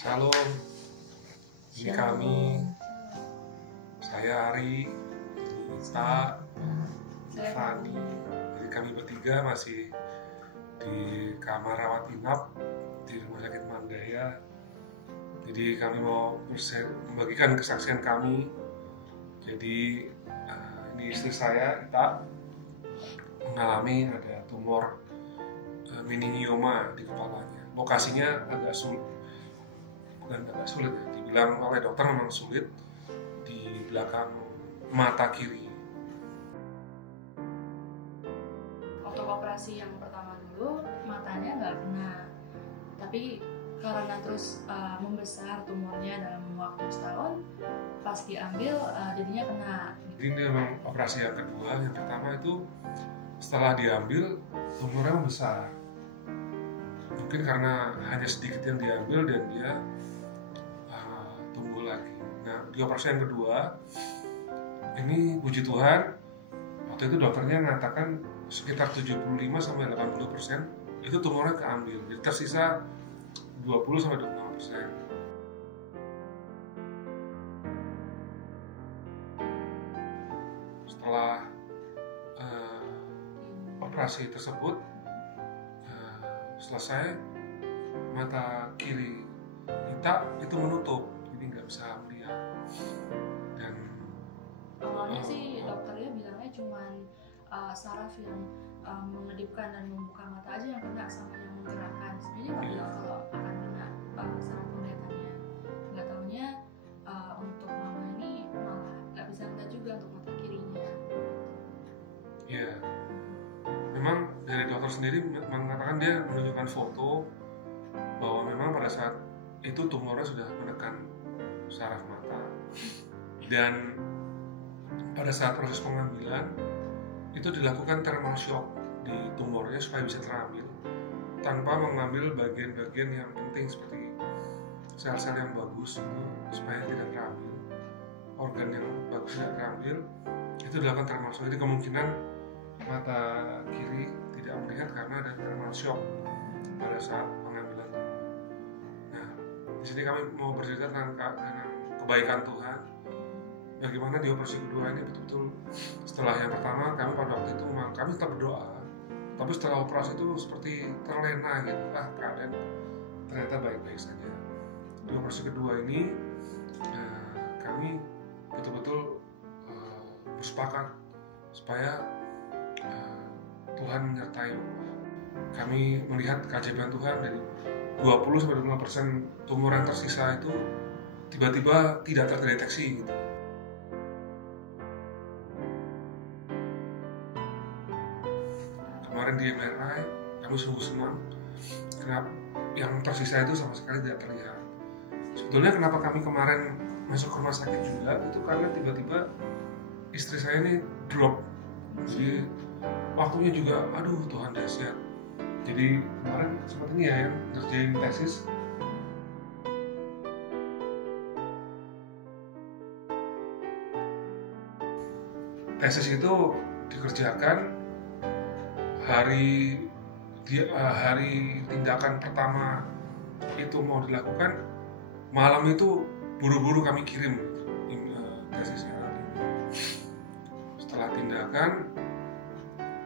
Shalom, ini kami, saya Ari, Ita, Fani. Jadi kami bertiga masih di kamar rawat inap di Rumah Sakit Mandaya. Jadi kami mau membagikan kesaksian kami. Jadi ini istri saya, Ita, mengalami ada tumor meningioma di kepalanya. Lokasinya agak sulit. Bukan agak sulit ya, dibilang oleh dokter memang sulit di belakang mata kiri. Waktu operasi yang pertama dulu matanya nggak kena, tapi karena terus membesar tumornya dalam waktu setahun, pas diambil jadinya kena. Jadi ini memang operasi yang kedua. Yang pertama itu setelah diambil tumornya membesar. Mungkin karena hanya sedikit yang diambil dan dia tumbuh lagi. Nah, di operasi yang kedua ini puji Tuhan waktu itu dokternya mengatakan sekitar 75-80% itu tumornya keambil. Jadi tersisa 20-25%. Setelah operasi tersebut selesai, mata kiri kita itu menutup, jadi nggak bisa melihat. Dan awalnya sih dokternya bilangnya cuman saraf yang mengedipkan dan membuka mata aja yang kena sama yang menggerakkan. Sebenarnya nggak bilang kalau akan kena saraf penglihatannya. Nggak taunya untuk mama ini malah nggak bisa ngeliat juga untuk mata kirinya. ya, memang dari dokter sendiri mengatakan, dia menunjukkan foto bahwa memang pada saat itu tumornya sudah menekan saraf mata, dan pada saat proses pengambilan itu dilakukan thermal shock di tumornya supaya bisa terambil tanpa mengambil bagian-bagian yang penting seperti sel-sel yang bagus supaya tidak terambil, organ yang bagus tidak terambil, itu dilakukan thermal shock. Jadi kemungkinan mata kiri tidak melihat karena ada thermal shock pada saat pengambilan tumor. Nah, di sini kami mau bercerita tentang kebaikan Tuhan. Bagaimana di operasi kedua ini betul-betul setelah yang pertama kami pada waktu itu kami tetap berdoa, tapi setelah operasi itu seperti terlena gitu, keadaan ternyata baik-baik saja. Di operasi kedua ini kami betul-betul bersepakat supaya Tuhan menyertai. Kami melihat keajaiban Tuhan dari 20-25% tumor yang tersisa itu tiba-tiba tidak terdeteksi gitu. Kemarin di MRI kami sungguh senang karena yang tersisa itu sama sekali tidak terlihat. Sebetulnya kenapa kami kemarin masuk ke rumah sakit juga itu karena tiba-tiba istri saya ini drop. Jadi waktunya juga aduh Tuhan dahsyat. Jadi kemarin sempat ini ya yang ngerjain tesis. Tesis itu dikerjakan hari tindakan pertama itu mau dilakukan, malam itu buru-buru kami kirim tesisnya. Setelah tindakan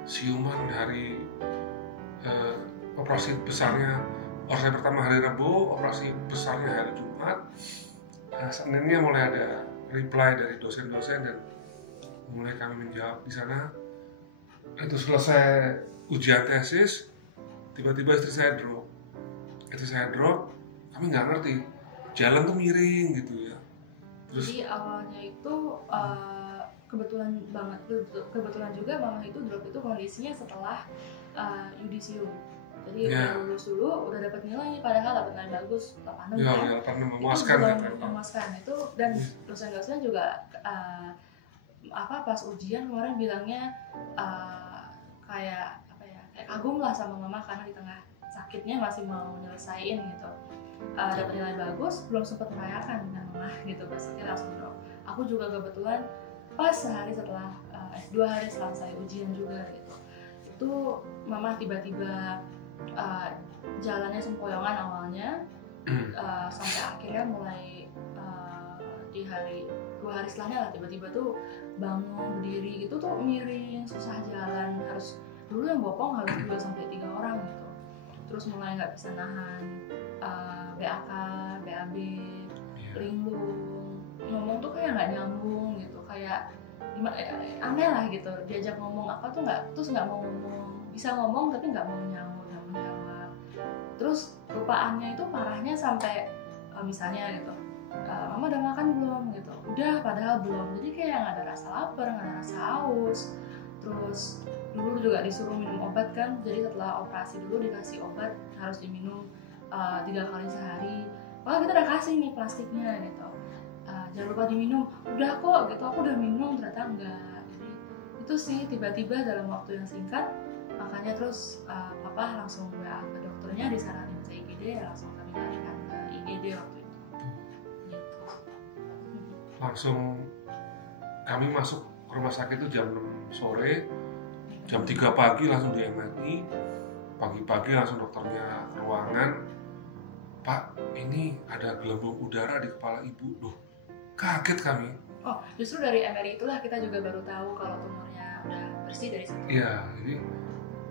siuman hari operasi besarnya, operasi pertama hari Rabu, operasi besarnya hari Jumat. Seninnya mulai ada reply dari dosen-dosen dan mulai kami menjawab di sana. Itu selesai ujian tesis, tiba-tiba istri saya drop. Kami nggak ngerti, jalan tuh miring gitu ya. Terus, jadi awalnya itu kebetulan juga mama itu drop itu kondisinya setelah yudisium. Jadi udah lulus dulu, udah dapat nilai, padahal dapat nilai bagus, 86 ya, memuaskan itu belum memuaskan itu. Dan dosen-dosen juga pas ujian kemarin bilangnya kayak kagum lah sama mama karena di tengah sakitnya masih mau nyelesain gitu. Dapat nilai bagus, belum sempat merayakan dengan mama gitu, besoknya langsung drop. Aku juga kebetulan pas 2 hari setelah saya ujian juga gitu, itu mama tiba-tiba jalannya sempoyongan awalnya, sampai akhirnya mulai di 2 hari setelahnya lah tiba-tiba tuh bangun berdiri gitu tuh miring, susah jalan, harus dulu yang bopong harus 2-3 orang gitu, terus mulai nggak bisa nahan BAK, BAB, linglung, ngomong tuh kayak nggak nyambung gitu, kayak aneh lah gitu, diajak ngomong apa tuh nggak mau ngomong, bisa ngomong tapi nggak mau menjawab, terus lupaannya itu parahnya sampai misalnya gitu, mama udah makan belum gitu, udah padahal belum, jadi kayak nggak ada rasa lapar, nggak ada rasa haus. Terus dulu juga disuruh minum obat kan, jadi setelah operasi dulu dikasih obat harus diminum 3 kali sehari. Wah kita udah kasih nih plastiknya gitu, jangan lupa diminum, udah kok gitu, aku udah minum, ternyata enggak. Jadi itu sih tiba-tiba dalam waktu yang singkat, makanya terus papa langsung WA ke dokternya, disaranin ke IGD, ya langsung kami larikan ke IGD waktu itu gitu. Langsung kami masuk rumah sakit itu jam 6 sore, jam 3 pagi langsung di MRI, pagi-pagi langsung dokternya ke ruangan, Pak ini ada gelembung udara di kepala ibu. Loh, kaget kami. Oh justru dari MRI itulah kita juga baru tahu kalau tumornya udah bersih dari situ. Iya, jadi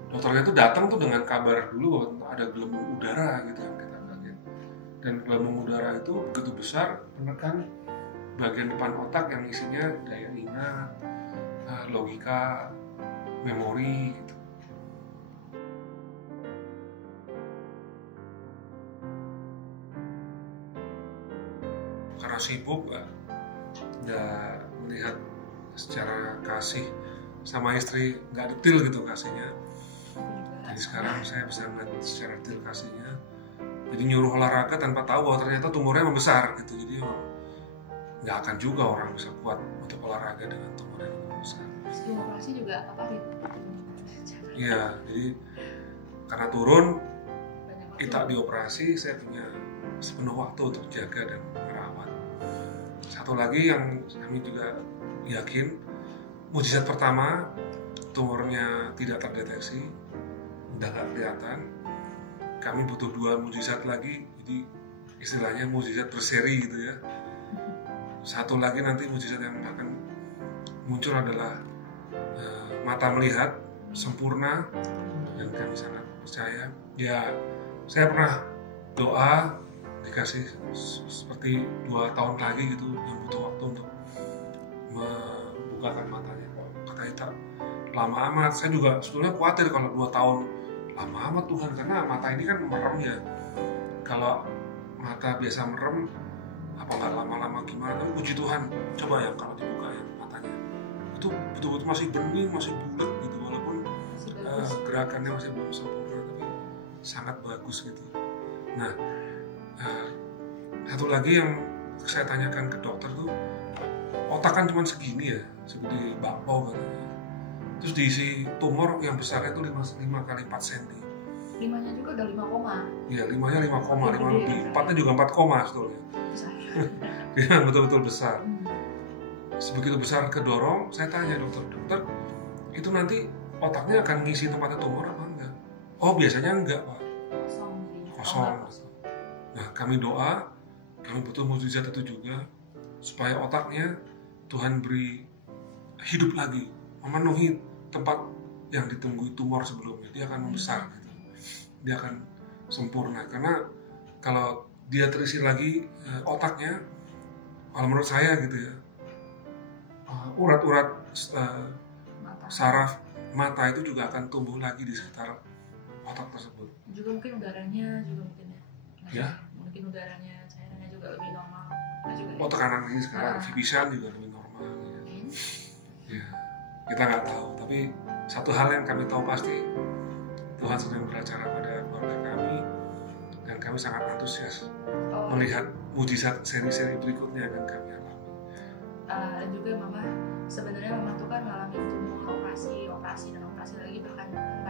dokternya tuh datang tuh dengan kabar dulu bahwa ada gelembung udara gitu, yang kita kaget. Dan gelembung udara itu begitu besar, menekan bagian depan otak yang isinya daya ingat, logika, memori gitu. Karena sibuk nggak melihat secara kasih sama istri, nggak detail gitu kasihnya. Jadi sekarang saya bisa melihat secara detail kasihnya. Jadi nyuruh olahraga tanpa tahu bahwa ternyata tumornya membesar gitu. Jadi nggak akan juga orang bisa kuat untuk olahraga dengan tumor yang membesar. Sebelum operasi juga apa sih? Iya, jadi karena turun kita dioperasi, saya punya sepenuh waktu untuk jaga dan merawat. Satu lagi yang kami juga yakin, mukjizat pertama, tumornya tidak terdeteksi, udah nggak kelihatan. Kami butuh 2 mukjizat lagi, jadi istilahnya mukjizat berseri gitu ya. Satu lagi nanti mukjizat yang akan muncul adalah mata melihat sempurna, dan kami sangat percaya. Ya, saya pernah doa dikasih seperti 2 tahun lagi gitu, yang butuh waktu untuk membukakan matanya. Kata Ita, lama amat. Saya juga sebetulnya khawatir kalau 2 tahun lama amat Tuhan, karena mata ini kan merem ya. Kalau mata biasa merem, apa nggak lama-lama gimana? Tapi puji Tuhan, coba ya kalau dibuka ya matanya, itu betul-betul masih bening, masih bulat gitu, walaupun gerakannya masih belum sempurna, tapi sangat bagus gitu. Nah, satu lagi yang saya tanyakan ke dokter tuh, otak kan cuma segini ya, seperti bakpao katanya. Terus diisi tumor yang besarnya itu 5 kali 4 cm. 5-nya juga udah 5 koma. Iya, 5-nya 5 lebih. 4-nya juga 4 koma sebetulnya. Iya, betul-betul besar. Sebegitu besar kedorong, saya tanya dokter, itu nanti otaknya akan ngisi tempatnya tumor apa enggak? Oh, biasanya enggak, Pak. Kosong. Nah, kami doa, kami butuh mukjizat itu juga, supaya otaknya Tuhan beri hidup lagi, memenuhi tempat yang ditunggu tumor sebelumnya. Dia akan membesar gitu. Dia akan sempurna, karena kalau dia terisi lagi otaknya, kalau menurut saya gitu ya, urat-urat saraf mata itu juga akan tumbuh lagi di sekitar otak tersebut. Juga mungkin udaranya juga mungkin ya. Mungkin udaranya, cairannya juga lebih normal. Oh, tekanan ini sekarang Vibisan juga lebih normal ya. Ya, kita nggak tahu, tapi satu hal yang kami tahu pasti, Tuhan sedang beracara pada keluarga kami, dan kami sangat antusias melihat mujizat seri-seri berikutnya yang kami alami. Dan juga sebenarnya mama tuh kan ngalamin semua operasi lagi, bahkan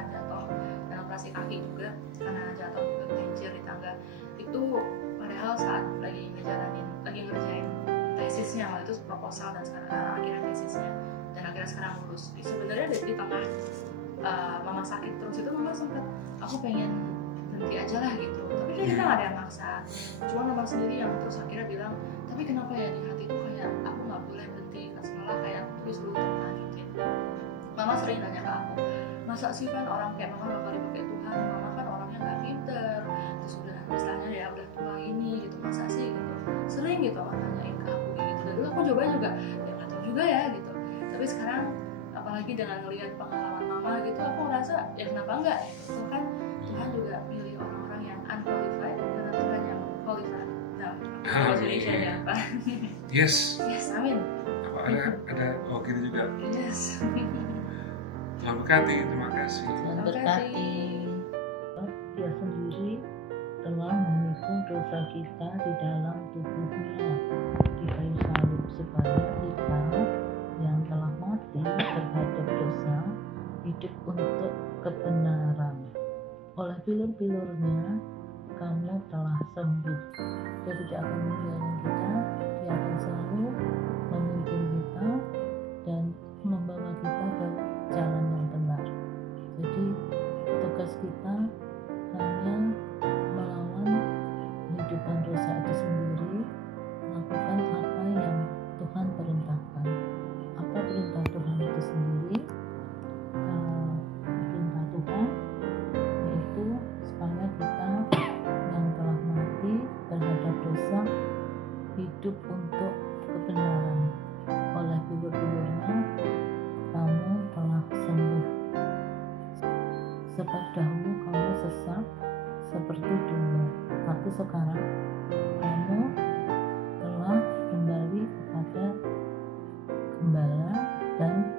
jatuh, dan operasi kaki juga karena jatuh juga gelincir di tangga. Itu padahal saat lagi ngerjain tesisnya, waktu itu proposal, dan sekarang akhirnya tesisnya, dan akhirnya sekarang lulus. Sebenarnya di tengah mama sakit terus itu, mama sempat, aku pengen berhenti aja lah gitu. Tapi kan kita nggak ada yang maksa, cuma memang sendiri yang terus akhirnya bilang, tapi kenapa ya di hati tuh kayak aku nggak boleh berhenti, seolah kayak aku tuh disuruh untuk lanjutin. Mama sering nanya ke aku, masa sih kan orang kayak mama bakal dipakai Tuhan, mama kan orangnya nggak pinter, terus udah misalnya ya udah tua ini gitu, masa sih gitu. Sering gitu orang nanyain ke aku gitu. Dan dulu aku coba juga ya nggak tahu juga ya gitu. Tapi sekarang apalagi dengan ngelihat pengalaman mama gitu, aku ngerasa ya kenapa enggak gitu kan, Tuhan juga pilih orang-orang yang unqualified dengan Tuhan yang qualified. Nah, Indonesia ya Pak. Yes. Yes, amin. Ada gitu juga. Yes. Tuhan berkati, terima kasih. Tuhan berkati. Dia sendiri telah memikul dosa kita di dalam tubuhnya di kayu salib, supaya kita yang telah mati terhadap dosa hidup untuk kebenaran. Oleh bilur-bilurnya kamu telah sembuh. Dia tidak akan meninggalkan kita, dia akan selalu memimpin kita dan membawa kita ke jalan yang benar. Jadi tugas kita hanya melawan kehidupan dosa itu sendiri, lakukan apa yang Tuhan perintahkan. Apa perintah Tuhan itu sendiri? Perintah Tuhan yaitu supaya kita yang telah mati terhadap dosa hidup untuk kebenaran. Oleh bilur-bilurnya kamu telah sembuh. Sebab dahulu kamu sesat seperti domba, tapi sekarang kamu telah kembali kepada Gembala dan